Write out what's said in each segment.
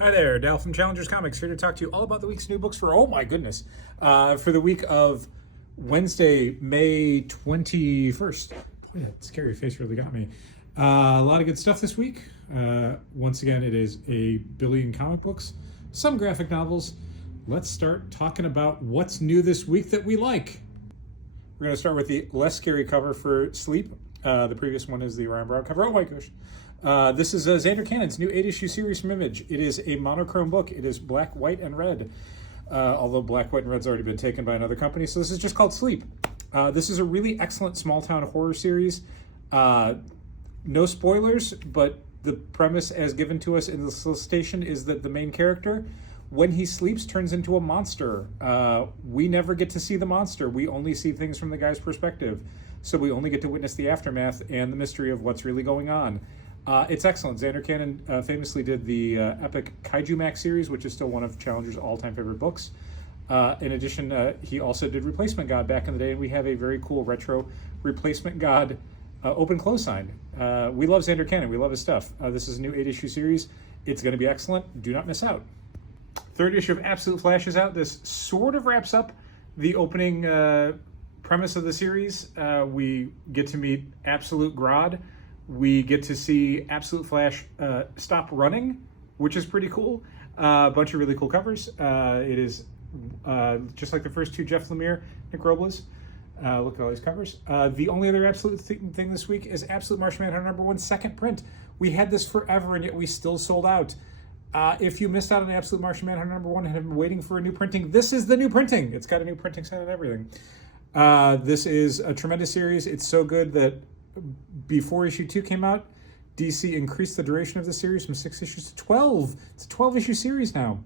Hi there, Dal from Challengers Comics, here to talk to you all about the week's new books for, oh my goodness, for the week of Wednesday, May 21st. Yeah, scary face really got me. A lot of good stuff this week. Once again, it is a billion comic books, some graphic novels. Let's start talking about what's new this week that we like. We're going to start with the less scary cover for Sleep. The previous one is the Ryan Brown cover. Oh my gosh. This is Zander Cannon's new 8-issue series from Image. It is a monochrome book. It is black, white, and red. Although black, white, and red's already been taken by another company, so this is just called Sleep. This is a really excellent small-town horror series. No spoilers, but the premise as given to us in the solicitation is that the main character, when he sleeps, turns into a monster. We never get to see the monster. We only see things from the guy's perspective. So we only get to witness the aftermath and the mystery of what's really going on. It's excellent. Zander Cannon famously did the epic Kaiju Max series, which is still one of Challenger's all-time favorite books. In addition, he also did Replacement God back in the day, and we have a very cool retro Replacement God open-close sign. We love Zander Cannon. We love his stuff. This is a new 8-issue series. It's going to be excellent. Do not miss out. Third issue of Absolute Flash is out. This sort of wraps up the opening premise of the series. We get to meet Absolute Grodd. We get to see Absolute Flash stop running, which is pretty cool. A bunch of really cool covers. It is just like the first two Jeff Lemire, Nick Robles. Look at all these covers. The only other Absolute thing this week is Absolute Martian Manhunter #1 second print. We had this forever, and yet we still sold out. If you missed out on Absolute Martian Manhunter #1 and have been waiting for a new printing, this is the new printing. It's got a new printing set and everything. This is a tremendous series. It's so good that before issue 2 came out, DC increased the duration of the series from 6 issues to 12. It's a 12-issue series now.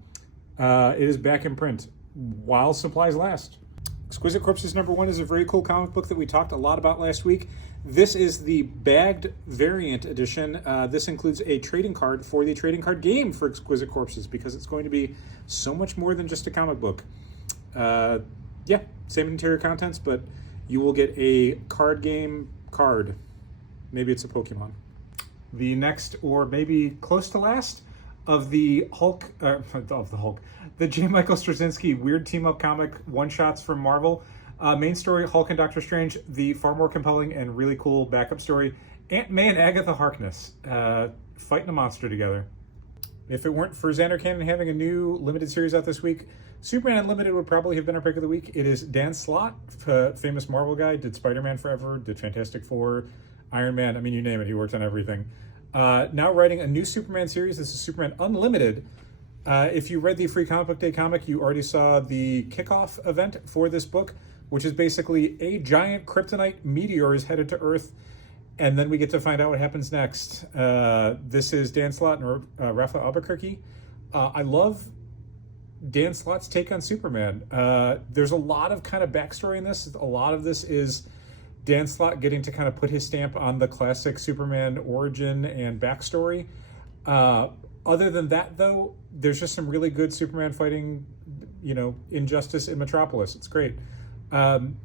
It is back in print while supplies last. Exquisite Corpses #1 is a very cool comic book that we talked a lot about last week. This is the bagged variant edition. This includes a trading card for the trading card game for Exquisite Corpses because it's going to be so much more than just a comic book. Yeah, same interior contents, but you will get a card game card. Maybe it's a Pokemon. The next, or maybe close to last, of the the J. Michael Straczynski weird team-up comic one-shots from Marvel. Main story, Hulk and Doctor Strange. The far more compelling and really cool backup story, Aunt May and Agatha Harkness fighting a monster together. If it weren't for Zander Cannon having a new limited series out this week, Superman Unlimited would probably have been our pick of the week. It is Dan Slott, famous Marvel guy, did Spider-Man forever, did Fantastic Four, Iron Man, I mean, you name it, he worked on everything. Now writing a new Superman series. This is Superman Unlimited. If you read the Free Comic Book Day comic, you already saw the kickoff event for this book, which is basically a giant kryptonite meteor is headed to Earth, and then we get to find out what happens next. This is Dan Slott and Raphael Albuquerque. I love Dan Slott's take on Superman. There's a lot of kind of backstory in this. A lot of this is Dan Slott getting to kind of put his stamp on the classic Superman origin and backstory. Other than that, though, there's just some really good Superman fighting, injustice in Metropolis. It's great.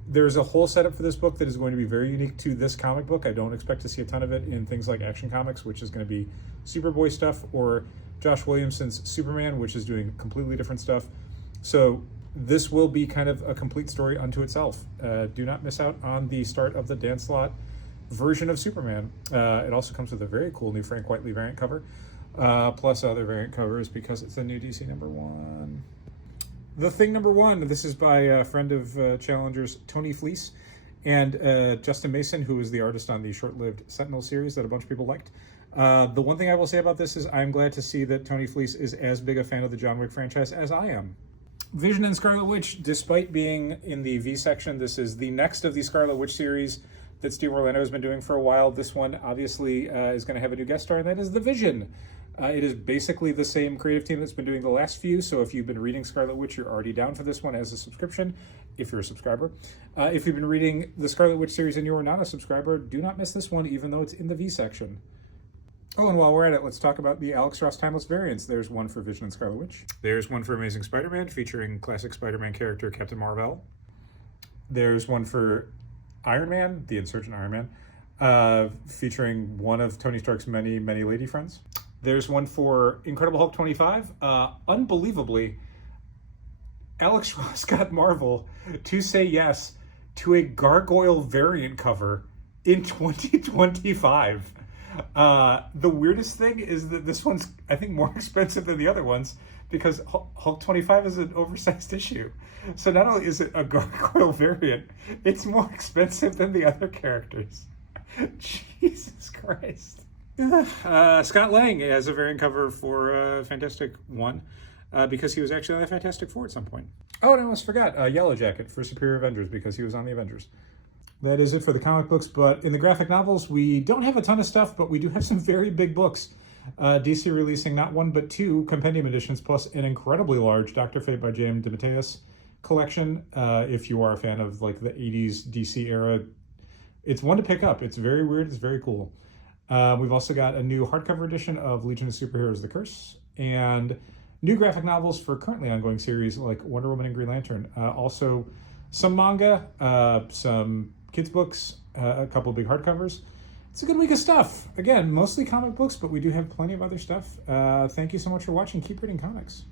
There's a whole setup for this book that is going to be very unique to this comic book. I don't expect to see a ton of it in things like Action Comics, which is going to be Superboy stuff, or Josh Williamson's Superman, which is doing completely different stuff. So this will be kind of a complete story unto itself. Do not miss out on the start of the Dan Slott version of Superman. It also comes with a very cool new Frank Whiteley variant cover, plus other variant covers because it's the new DC #1. The Thing #1, this is by a friend of Challengers, Tony Fleece, and Justin Mason, who was the artist on the short-lived Sentinel series that a bunch of people liked. The one thing I will say about this is I'm glad to see that Tony Fleece is as big a fan of the John Wick franchise as I am. Vision and Scarlet Witch, despite being in the V section, this is the next of the Scarlet Witch series that Steve Orlando has been doing for a while. This one obviously is going to have a new guest star, and that is the Vision. It is basically the same creative team that's been doing the last few, so if you've been reading Scarlet Witch, you're already down for this one as a subscription, if you're a subscriber. If you've been reading the Scarlet Witch series and you are not a subscriber, do not miss this one, even though it's in the V section. Oh, and while we're at it, let's talk about the Alex Ross Timeless variants. There's one for Vision and Scarlet Witch. There's one for Amazing Spider-Man, featuring classic Spider-Man character Captain Marvel. There's one for Iron Man, the Insurgent Iron Man, featuring one of Tony Stark's many, many lady friends. There's one for Incredible Hulk 25. Unbelievably, Alex Ross got Marvel to say yes to a Gargoyle variant cover in 2025. The weirdest thing is that this one's, I think, more expensive than the other ones because Hulk 25 is an oversized issue. So not only is it a Gargoyle variant, it's more expensive than the other characters. Jesus Christ. Scott Lang has a variant cover for Fantastic 1 because he was actually on the Fantastic Four at some point. Oh, and I almost forgot Yellow Jacket for Superior Avengers because he was on the Avengers. That is it for the comic books, but in the graphic novels, we don't have a ton of stuff, but we do have some very big books. DC releasing not one, but two compendium editions, plus an incredibly large Dr. Fate by James DeMatteis collection. If you are a fan of like the 80s DC era, it's one to pick up. It's very weird. It's very cool. We've also got a new hardcover edition of Legion of Superheroes, The Curse, and new graphic novels for currently ongoing series like Wonder Woman and Green Lantern. Also some manga, some kids books, a couple of big hardcovers. It's a good week of stuff. Again, mostly comic books, but we do have plenty of other stuff. Thank you so much for watching. Keep reading comics.